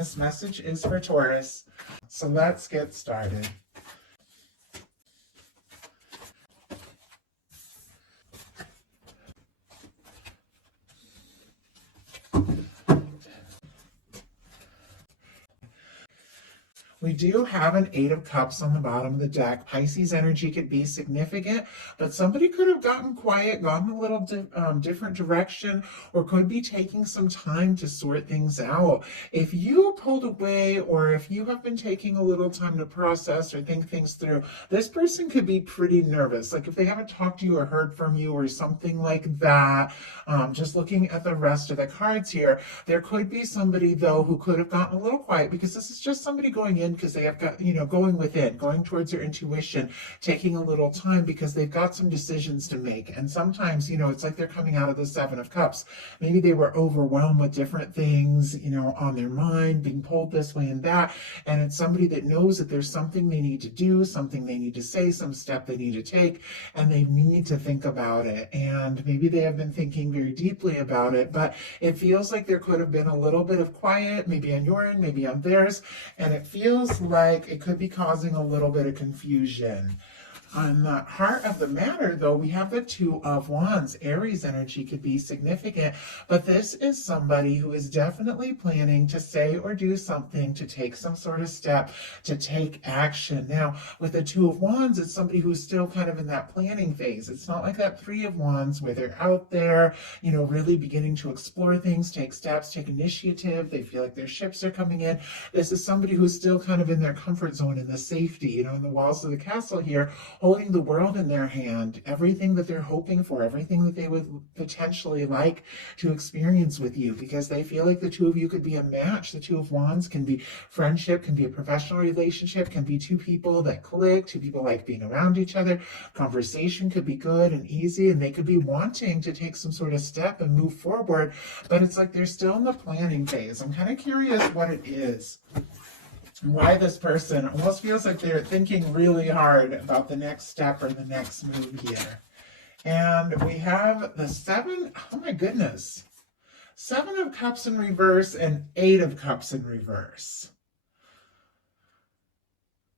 this message is for Taurus. So let's get started. We do have an Eight of Cups on the bottom of the deck. Pisces energy could be significant, but somebody could have gotten quiet, gone a little different direction, or could be taking some time to sort things out. If you pulled away, or if you have been taking a little time to process or think things through, this person could be pretty nervous. Like if they haven't talked to you or heard from you or something like that, just looking at the rest of the cards here, there could be somebody though who could have gotten a little quiet, because this is just somebody going in because they have got, going within, going towards their intuition, taking a little time because they've got some decisions to make. And sometimes, it's like they're coming out of the Seven of Cups. Maybe they were overwhelmed with different things, on their mind, being pulled this way and that. And it's somebody that knows that there's something they need to do, something they need to say, some step they need to take, and they need to think about it. And maybe they have been thinking very deeply about it, but it feels like there could have been a little bit of quiet, maybe on your end, maybe on theirs. And it feels like it could be causing a little bit of confusion. On the heart of the matter, though, we have the Two of Wands. Aries energy could be significant, but this is somebody who is definitely planning to say or do something, to take some sort of step, to take action. Now, with the Two of Wands, it's somebody who's still kind of in that planning phase. It's not like that Three of Wands where they're out there, really beginning to explore things, take steps, take initiative. They feel like their ships are coming in. This is somebody who's still kind of in their comfort zone, in the safety, in the walls of the castle here, holding the world in their hand, everything that they're hoping for, everything that they would potentially like to experience with you, because they feel like the two of you could be a match. The Two of Wands can be friendship, can be a professional relationship, can be two people that click, two people like being around each other. Conversation could be good and easy, and they could be wanting to take some sort of step and move forward, but it's like they're still in the planning phase. I'm kind of curious what it is. Why this person almost feels like they're thinking really hard about the next step or the next move here. And we have the oh my goodness, Seven of Cups in reverse and Eight of Cups in reverse.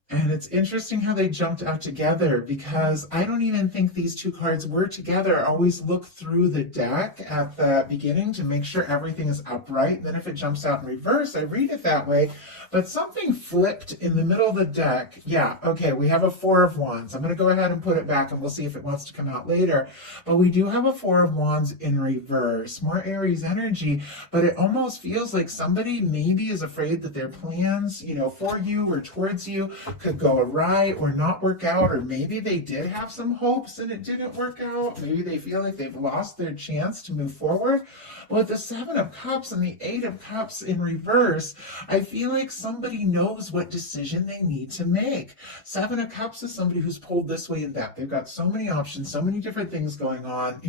And it's interesting how they jumped out together, because I don't even think these two cards were together. I always look through the deck at the beginning to make sure everything is upright. Then if it jumps out in reverse, I read it that way. But something flipped in the middle of the deck. Yeah, okay, we have a Four of Wands. I'm going to go ahead and put it back, and we'll see if it wants to come out later. But we do have a Four of Wands in reverse. More Aries energy, but it almost feels like somebody maybe is afraid that their plans, for you or towards you could go awry or not work out, or maybe they did have some hopes and it didn't work out. Maybe they feel like they've lost their chance to move forward. But with the Seven of Cups and the Eight of Cups in reverse, I feel like somebody knows what decision they need to make. Seven of Cups is somebody who's pulled this way and that. They've got so many options, so many different things going on.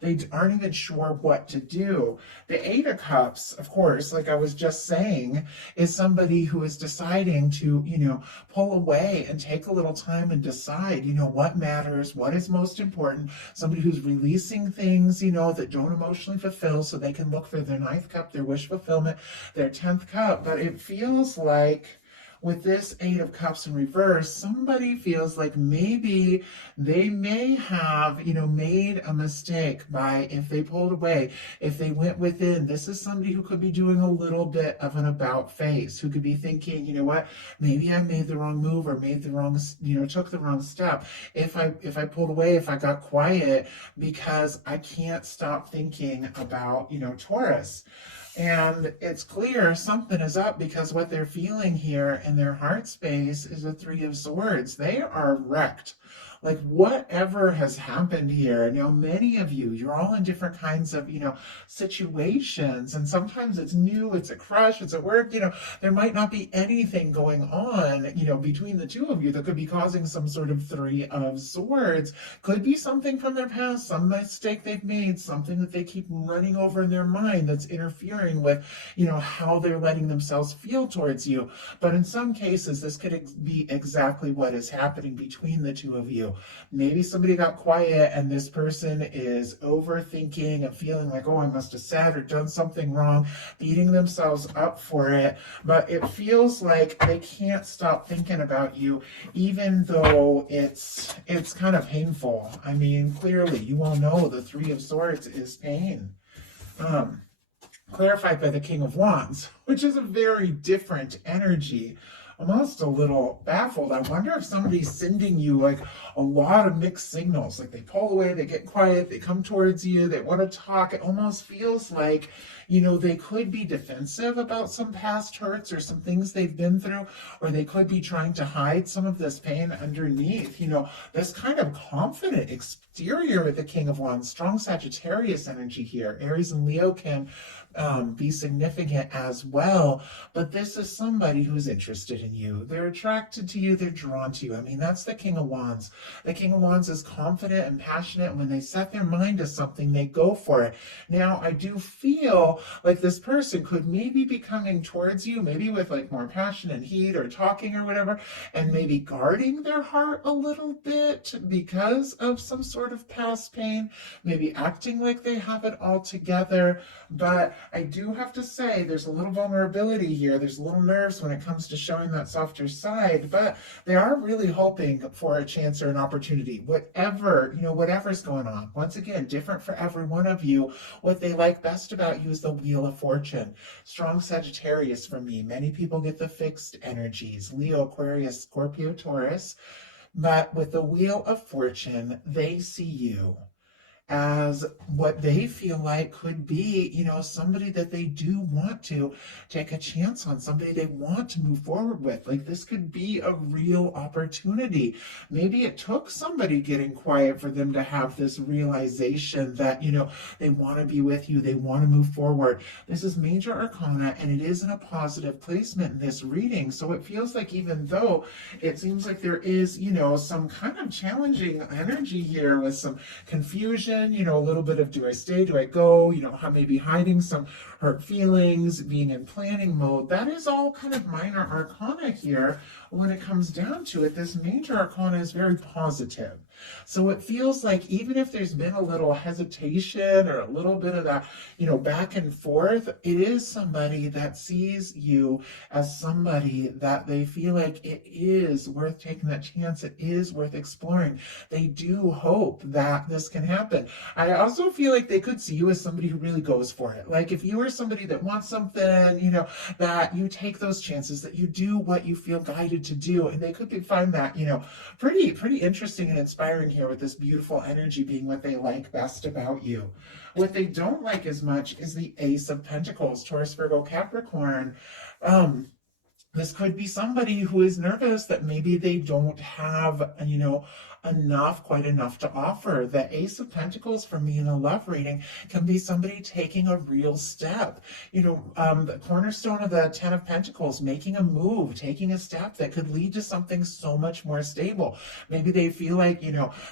They aren't even sure what to do. The Eight of Cups, of course, like I was just saying, is somebody who is deciding to, pull away and take a little time and decide, what matters, what is most important. Somebody who's releasing things, that don't emotionally fulfill, so they can look for their ninth cup, their wish fulfillment, their 10th cup. But it feels like with this Eight of Cups in reverse, somebody feels like maybe they may have, made a mistake by, if they pulled away, if they went within. This is somebody who could be doing a little bit of an about face, who could be thinking, what, maybe I made the wrong move, or made the wrong, took the wrong step. If I pulled away, if I got quiet, because I can't stop thinking about, Taurus. And it's clear something is up, because what they're feeling here in their heart space is a Three of Swords. They are wrecked. Like whatever has happened here. Now, many of you, you're all in different kinds of, situations. And sometimes it's new, it's a crush, it's at work, there might not be anything going on, between the two of you that could be causing some sort of Three of Swords. Could be something from their past, some mistake they've made, something that they keep running over in their mind that's interfering with, how they're letting themselves feel towards you. But in some cases, this could be exactly what is happening between the two of you. you. Maybe somebody got quiet and this person is overthinking and feeling like, oh, I must have said or done something wrong, beating themselves up for it. But it feels like they can't stop thinking about you, even though it's kind of painful. I mean, clearly, you all know the Three of Swords is pain. Clarified by the King of Wands, which is a very different energy. Almost a little baffled. I wonder if somebody's sending you like a lot of mixed signals. Like they pull away, they get quiet, they come towards you, they want to talk. It almost feels like, they could be defensive about some past hurts or some things they've been through, or they could be trying to hide some of this pain underneath. This kind of confident exterior with the King of Wands, strong Sagittarius energy here. Aries and Leo can be significant as well, but this is somebody who's interested in you. They're attracted to you, they're drawn to you. I mean, that's the King of Wands. The King of Wands is confident and passionate, and when they set their mind to something, they go for it. Now, I do feel like this person could maybe be coming towards you, maybe with like more passion and heat or talking or whatever, and maybe guarding their heart a little bit because of some sort of past pain, maybe acting like they have it all together. But I do have to say there's a little vulnerability here. There's a little nerves when it comes to showing that softer side, but they are really hoping for a chance or an opportunity. Whatever's going on. Once again, different for every one of you. What they like best about you is the Wheel of Fortune. Strong Sagittarius for me. Many people get the fixed energies. Leo, Aquarius, Scorpio, Taurus. But with the Wheel of Fortune, they see you as what they feel like could be, somebody that they do want to take a chance on, somebody they want to move forward with. Like this could be a real opportunity. Maybe it took somebody getting quiet for them to have this realization that, they want to be with you, they want to move forward. This is major arcana and it is in a positive placement in this reading. So it feels like even though it seems like there is, some kind of challenging energy here with some confusion, a little bit of do I stay, do I go, maybe hiding some hurt feelings, being in planning mode. That is all kind of minor arcana here. When it comes down to it, this major arcana is very positive. So it feels like even if there's been a little hesitation or a little bit of that, back and forth, it is somebody that sees you as somebody that they feel like it is worth taking that chance. It is worth exploring. They do hope that this can happen. I also feel like they could see you as somebody who really goes for it. Like if you are somebody that wants something, that you take those chances, that you do what you feel guided to do. And they could find that, pretty interesting and inspiring here with this beautiful energy being what they like best about you. What they don't like as much is the Ace of Pentacles, Taurus, Virgo, Capricorn. This could be somebody who is nervous that maybe they don't have, quite enough to offer. The Ace of Pentacles for me in a love reading can be somebody taking a real step. The cornerstone of the Ten of Pentacles, making a move, taking a step that could lead to something so much more stable. Maybe they feel like,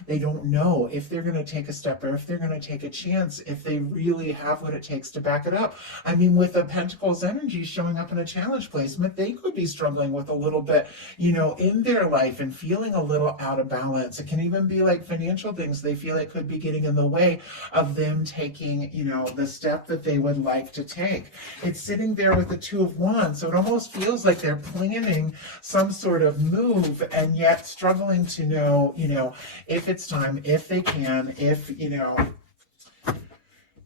they don't know if they're going to take a step or if they're going to take a chance, if they really have what it takes to back it up. I mean, with the Pentacles energy showing up in a challenge placement, they could be struggling with a little bit, in their life and feeling a little out of balance. It can even be like financial things they feel like could be getting in the way of them taking, the step that they would like to take. It's sitting there with the Two of Wands, so it almost feels like they're planning some sort of move and yet struggling to know, if it's time, if they can,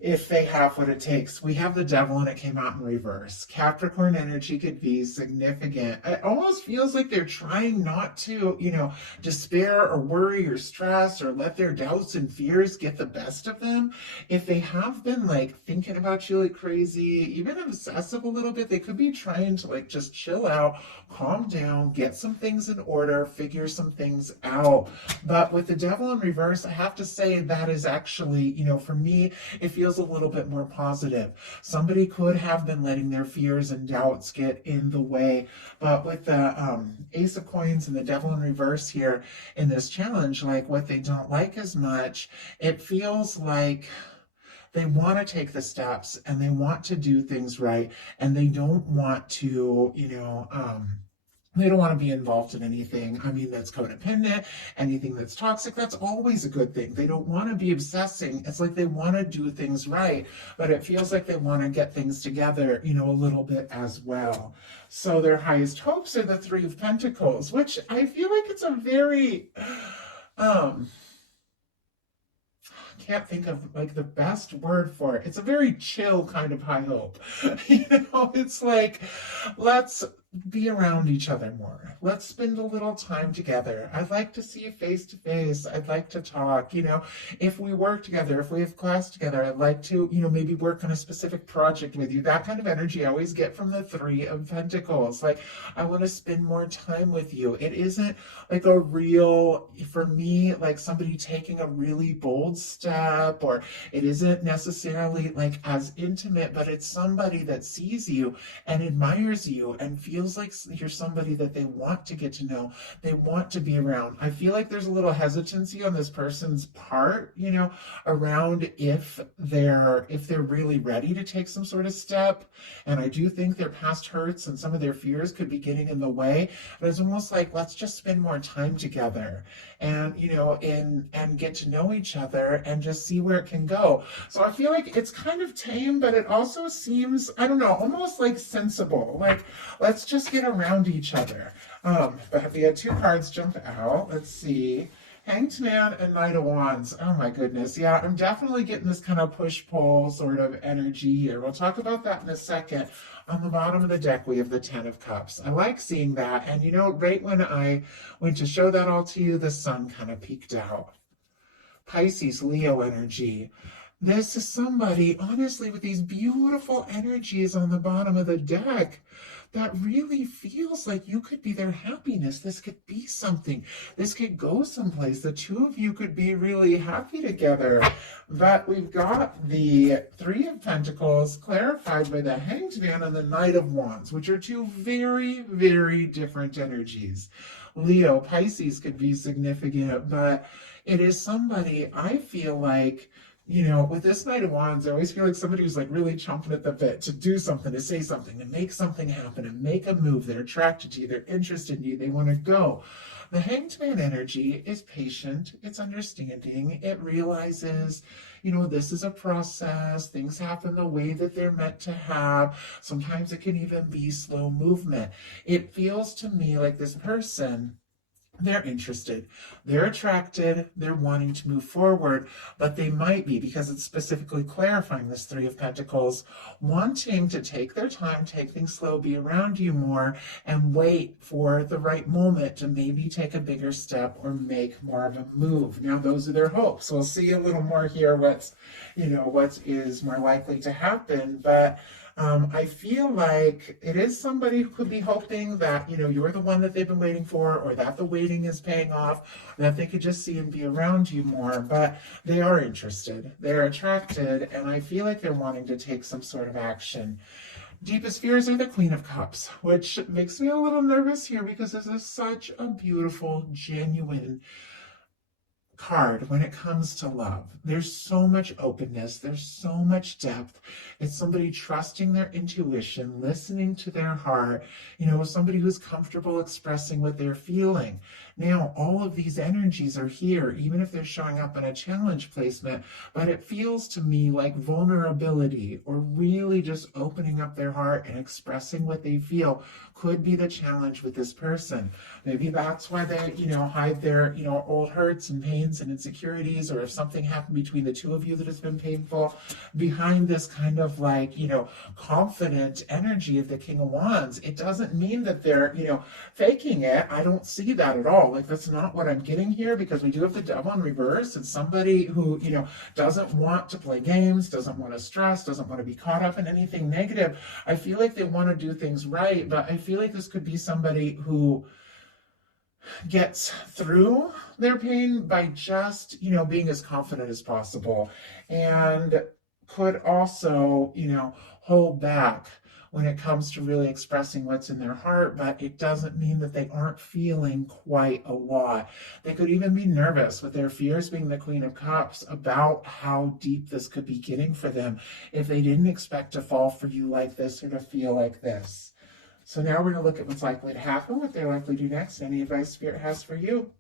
if they have what it takes. We have the Devil and it came out in reverse. Capricorn energy could be significant. It almost feels like they're trying not to, despair or worry or stress or let their doubts and fears get the best of them. If they have been like thinking about you like crazy, even obsessive a little bit, they could be trying to like just chill out, calm down, get some things in order, figure some things out. But with the Devil in reverse, I have to say that is actually, for me, it feels a little bit more positive. Somebody could have been letting their fears and doubts get in the way, but with the Ace of Coins and the Devil in reverse here in this challenge, like what they don't like as much, it feels like they want to take the steps and they want to do things right, and they don't want to, They don't want to be involved in anything, I mean, that's codependent, anything that's toxic. That's always a good thing. They don't want to be obsessing. It's like they want to do things right, but it feels like they want to get things together, a little bit as well. So their highest hopes are the Three of Pentacles, which I feel like it's a very, um, can't think of like the best word for it. It's a very chill kind of high hope. It's like, let's be around each other more. Let's spend a little time together. I'd like to see you face to face. I'd like to talk. If we work together, if we have class together, I'd like to, maybe work on a specific project with you. That kind of energy I always get from the Three of Pentacles. Like, I want to spend more time with you. It isn't like a real, for me, like somebody taking a really bold step, or it isn't necessarily like as intimate, but it's somebody that sees you and admires you and feels like you're somebody that they want to get to know, they want to be around. I feel like there's a little hesitancy on this person's part, around if they're really ready to take some sort of step. And I do think their past hurts and some of their fears could be getting in the way. But it's almost like, let's just spend more time together and and get to know each other and just see where it can go. So I feel like it's kind of tame, but it also seems, I don't know, almost like sensible. Like, let's just get around each other. But we had two cards jump out. Let's see. Hanged Man and Knight of Wands. Oh my goodness. Yeah, I'm definitely getting this kind of push-pull sort of energy here. We'll talk about that in a second. On the bottom of the deck, we have the Ten of Cups. I like seeing that. And right when I went to show that all to you, the sun kind of peeked out. Pisces, Leo energy. This is somebody, honestly, with these beautiful energies on the bottom of the deck that really feels like you could be their happiness. This could be something. This could go someplace. The two of you could be really happy together. But we've got the Three of Pentacles clarified by the Hanged Man and the Knight of Wands, which are two very, very different energies. Leo, Pisces could be significant, but it is somebody I feel like, with this Knight of Wands, I always feel like somebody who's like really chomping at the bit to do something, to say something, to make something happen, and make a move. They're attracted to you. They're interested in you. They want to go. The Hanged Man energy is patient. It's understanding. It realizes, this is a process. Things happen the way that they're meant to have. Sometimes it can even be slow movement. It feels to me like this person, they're interested, they're attracted, they're wanting to move forward, but they might be, because it's specifically clarifying this Three of Pentacles, wanting to take their time, take things slow, be around you more, and wait for the right moment to maybe take a bigger step or make more of a move. Now, those are their hopes. We'll see a little more here what is more likely to happen, but I feel like it is somebody who could be hoping that, you're the one that they've been waiting for, or that the waiting is paying off, that they could just see and be around you more, but they are interested, they're attracted, and I feel like they're wanting to take some sort of action. Deepest fears are the Queen of Cups, which makes me a little nervous here because this is such a beautiful, genuine card when it comes to love. There's so much openness, there's so much depth. It's somebody trusting their intuition, listening to their heart, somebody who's comfortable expressing what they're feeling. Now, all of these energies are here, even if they're showing up in a challenge placement, but it feels to me like vulnerability, or really just opening up their heart and expressing what they feel, could be the challenge with this person. Maybe that's why they, hide their, old hurts and pains and insecurities, or if something happened between the two of you that has been painful, behind this kind of like, confident energy of the King of Wands. It doesn't mean that they're, faking it. I don't see that at all. Like, that's not what I'm getting here, because we do have the Devil in reverse. It's somebody who, doesn't want to play games, doesn't want to stress, doesn't want to be caught up in anything negative. I feel like they want to do things right, but I feel like this could be somebody who gets through their pain by just, being as confident as possible, and could also, hold back when it comes to really expressing what's in their heart, but it doesn't mean that they aren't feeling quite a lot. They could even be nervous, with their fears being the Queen of Cups, about how deep this could be getting for them if they didn't expect to fall for you like this or to feel like this. So now we're going to look at what's likely to happen, what they're likely to do next, any advice Spirit has for you.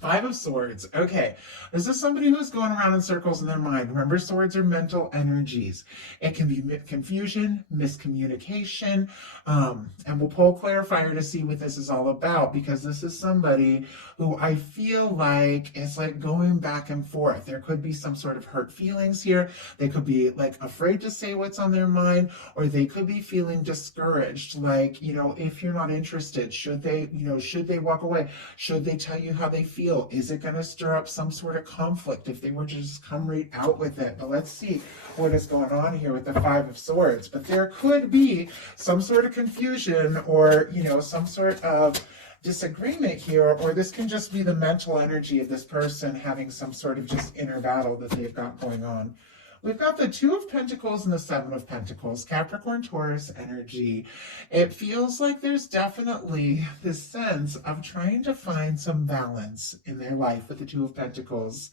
Five of Swords. Okay, this is somebody who's going around in circles in their mind. Remember, swords are mental energies. It can be confusion, miscommunication, and we'll pull a clarifier to see what this is all about, because this is somebody who I feel like is like going back and forth. There could be some sort of hurt feelings here. They could be like afraid to say what's on their mind, or they could be feeling discouraged. Like, if you're not interested, should they walk away? Should they tell you how they feel? Is it going to stir up some sort of conflict if they were to just come right out with it? But let's see what is going on here with the Five of Swords. But there could be some sort of confusion, or, some sort of disagreement here, or this can just be the mental energy of this person having some sort of just inner battle that they've got going on. We've got the Two of Pentacles and the Seven of Pentacles, Capricorn, Taurus energy. It feels like there's definitely this sense of trying to find some balance in their life with the Two of Pentacles.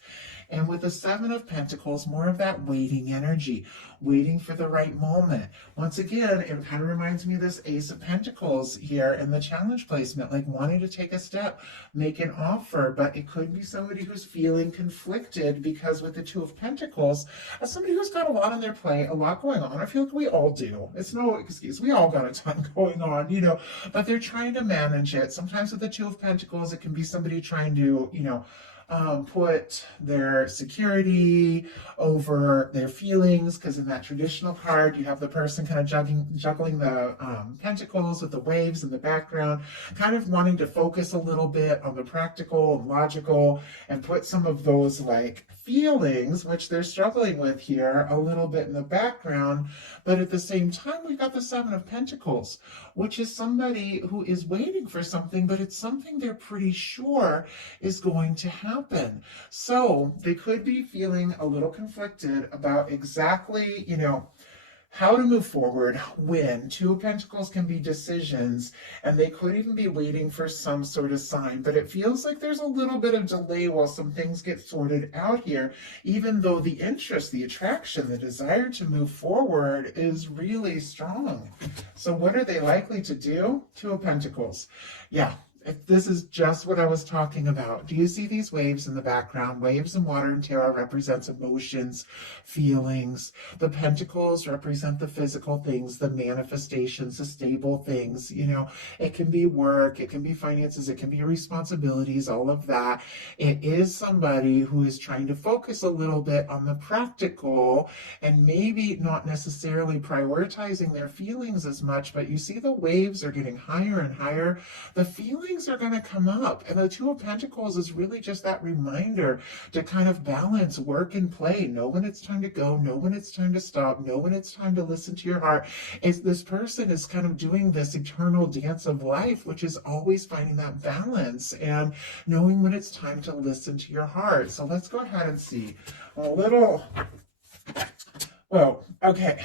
And with the Seven of Pentacles, more of that waiting energy, waiting for the right moment. Once again, it kind of reminds me of this Ace of Pentacles here in the challenge placement, like wanting to take a step, make an offer, but it could be somebody who's feeling conflicted, because with the Two of Pentacles, as somebody who's got a lot on their plate, a lot going on, I feel like we all do. It's no excuse. We all got a ton going on, but they're trying to manage it. Sometimes with the Two of Pentacles, it can be somebody trying to, put their security over their feelings, because in that traditional card, you have the person kind of juggling the pentacles with the waves in the background, kind of wanting to focus a little bit on the practical and logical and put some of those like feelings, which they're struggling with here, a little bit in the background. But at the same time, we've got the Seven of Pentacles, which is somebody who is waiting for something, but it's something they're pretty sure is going to happen. So they could be feeling a little conflicted about exactly, how to move forward when. Two of Pentacles can be decisions, and they could even be waiting for some sort of sign, but it feels like there's a little bit of delay while some things get sorted out here, even though the interest, the attraction, the desire to move forward is really strong. So what are they likely to do? Two of Pentacles. Yeah. This is just what I was talking about. Do you see these waves in the background? Waves in water and tarot represents emotions, feelings. The pentacles represent the physical things, the manifestations, the stable things. It can be work, it can be finances, it can be responsibilities, all of that. It is somebody who is trying to focus a little bit on the practical and maybe not necessarily prioritizing their feelings as much, but you see the waves are getting higher and higher. The feelings are going to come up, and the Two of Pentacles is really just that reminder to kind of balance work and play. Know when it's time to go, know when it's time to stop, know when it's time to listen to your heart. This person is kind of doing this eternal dance of life, which is always finding that balance and knowing when it's time to listen to your heart. So let's go ahead and see a little. Well, okay.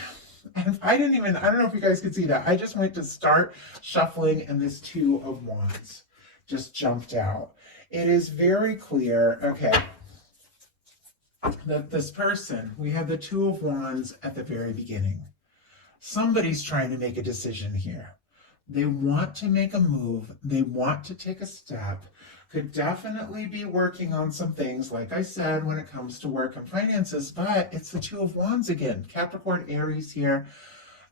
And I don't know if you guys could see that. I just went to start shuffling, and this Two of Wands just jumped out. It is very clear, okay, that this person, we had the Two of Wands at the very beginning. Somebody's trying to make a decision here. They want to make a move. They want to take a step. Could definitely be working on some things, like I said, when it comes to work and finances, but it's the Two of Wands again, Capricorn, Aries here,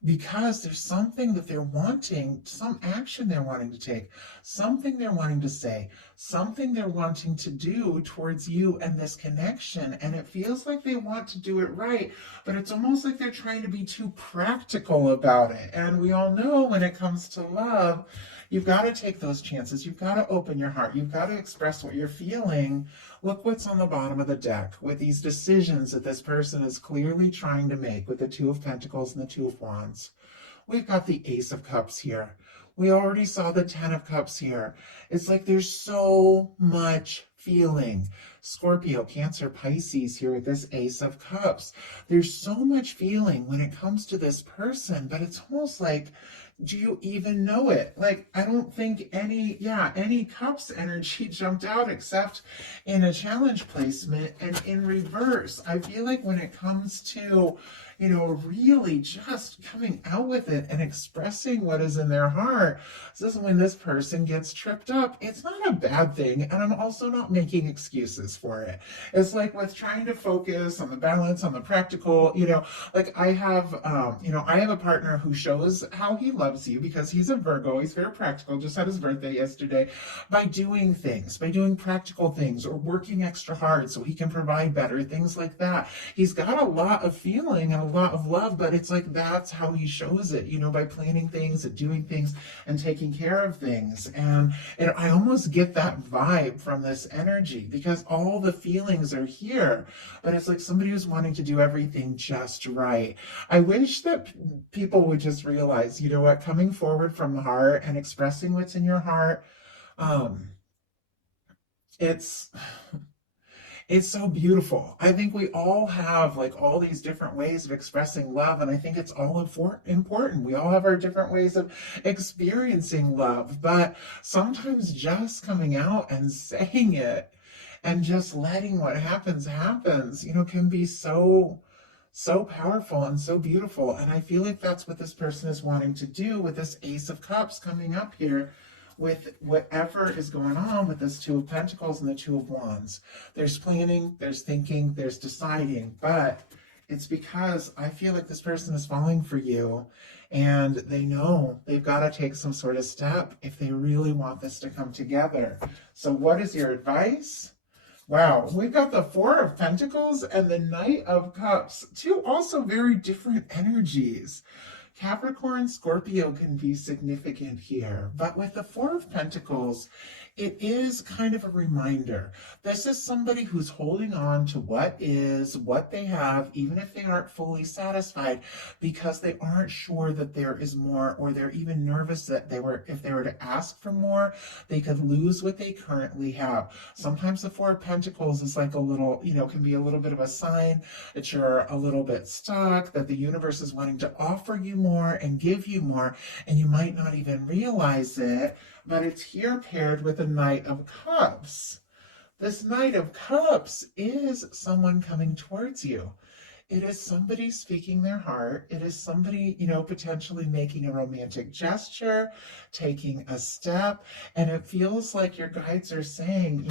because there's something that they're wanting, some action they're wanting to take, something they're wanting to say, something they're wanting to do towards you and this connection. And it feels like they want to do it right, but it's almost like they're trying to be too practical about it. And we all know when it comes to love, you've got to take those chances. You've got to open your heart. You've got to express what you're feeling. Look what's on the bottom of the deck with these decisions that this person is clearly trying to make with the Two of Pentacles and the Two of Wands. We've got the Ace of Cups here. We already saw the Ten of Cups here. It's like there's so much feeling. Scorpio, Cancer, Pisces here with this Ace of Cups. There's so much feeling when it comes to this person, but it's almost like, do you even know it? Like, I don't think any cups energy jumped out except in a challenge placement and in reverse. I feel like when it comes to, really just coming out with it and expressing what is in their heart. So this is when this person gets tripped up. It's not a bad thing, and I'm also not making excuses for it. It's like with trying to focus on the balance, on the practical, like I have a partner who shows how he loves you because he's a Virgo. He's very practical, just had his birthday yesterday, by doing things, by doing practical things or working extra hard so he can provide better, things like that. He's got a lot of feeling and a lot of love, but it's like that's how he shows it, by planning things and doing things and taking care of things. And I almost get that vibe from this energy because all the feelings are here, but it's like somebody who's wanting to do everything just right. I wish that people would just realize, what, coming forward from the heart and expressing what's in your heart, um, it's it's so beautiful. I think we all have like all these different ways of expressing love, and I think it's all important. We all have our different ways of experiencing love, but sometimes just coming out and saying it and just letting what happens, can be so powerful and so beautiful. And I feel like that's what this person is wanting to do with this Ace of Cups coming up here, with whatever is going on with this Two of Pentacles and the Two of Wands. There's planning, there's thinking, there's deciding, but it's because I feel like this person is falling for you, and they know they've got to take some sort of step if they really want this to come together. So what is your advice? Wow, we've got the Four of Pentacles and the Knight of Cups, two also very different energies. Capricorn, Scorpio can be significant here, but with the Four of Pentacles, it is kind of a reminder. This is somebody who's holding on to what they have, even if they aren't fully satisfied, because they aren't sure that there is more, or they're even nervous that if they were to ask for more, they could lose what they currently have. Sometimes the Four of Pentacles is like a little, can be a little bit of a sign that you're a little bit stuck, that the universe is wanting to offer you more and give you more, and you might not even realize it, but it's here paired with the Knight of Cups. This Knight of Cups is someone coming towards you. It is somebody speaking their heart. It is somebody, potentially making a romantic gesture, taking a step. And it feels like your guides are saying,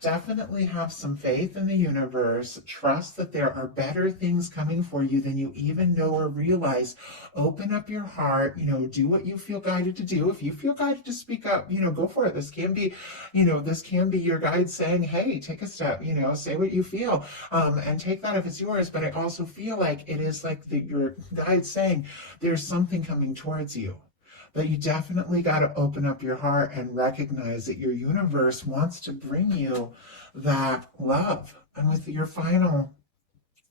definitely have some faith in the universe. Trust that there are better things coming for you than you even know or realize. Open up your heart, do what you feel guided to do. If you feel guided to speak up, go for it. This can be your guide saying, hey, take a step, say what you feel, and take that if it's yours. But I also feel like it is like your guide saying there's something coming towards you. But you definitely got to open up your heart and recognize that your universe wants to bring you that love. And with your final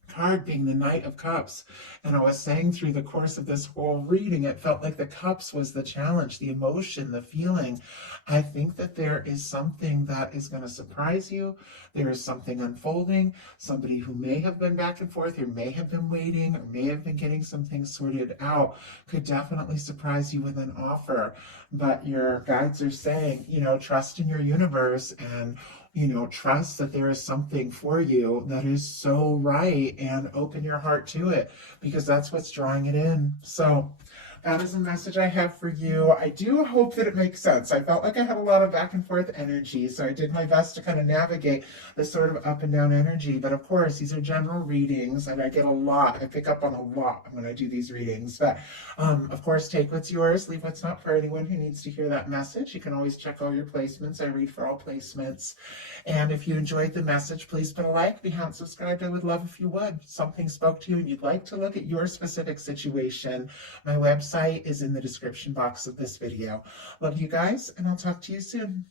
card being the Knight of Cups, and I was saying through the course of this whole reading, it felt like the cups was the challenge, the emotion, the feeling. I think that there is something that is going to surprise you. There is something unfolding. Somebody who may have been back and forth, or may have been waiting, or may have been getting some things sorted out, could definitely surprise you with an offer. But your guides are saying, trust in your universe, and trust that there is something for you that is so right, and open your heart to it, because that's what's drawing it in. So that is a message I have for you. I do hope that it makes sense. I felt like I had a lot of back and forth energy, so I did my best to kind of navigate this sort of up and down energy. But of course, these are general readings, and I pick up on a lot when I do these readings. But of course, take what's yours, leave what's not, for anyone who needs to hear that message. You can always check all your placements. I read for all placements. And if you enjoyed the message, please put a like. If you haven't subscribed, I would love if you would. If something spoke to you and you'd like to look at your specific situation, my website is in the description box of this video. Love you guys, and I'll talk to you soon.